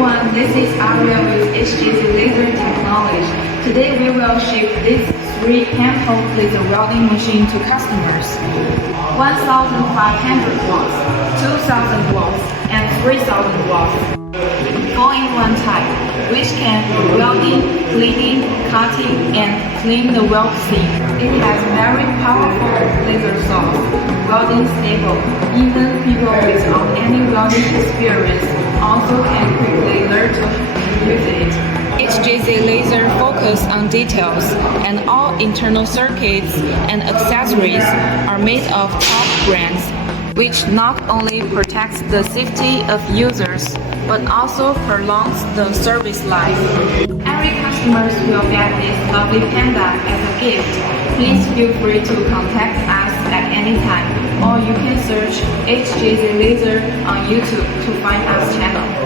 everyone, this is Aria with HJZ laser technology. Today we will ship these 3 handheld laser welding machines to customers. 1,500 watts, 2,000 watts, and 3,000 watts. 4-in-1 type, which can welding, cleaning, cutting, and clean the weld seam. It has very powerful laser source, welding stable. Even people without any welding experience also can quickly learn to use it. HJZ laser focus on details, and all internal circuits and accessories are made of top brands, which not only protects the safety of users, but also prolongs the service life. Every customer will get this lovely Panda as a gift. Please feel free to contact us at any time, or you can search HJZ Laser on YouTube to find our channel.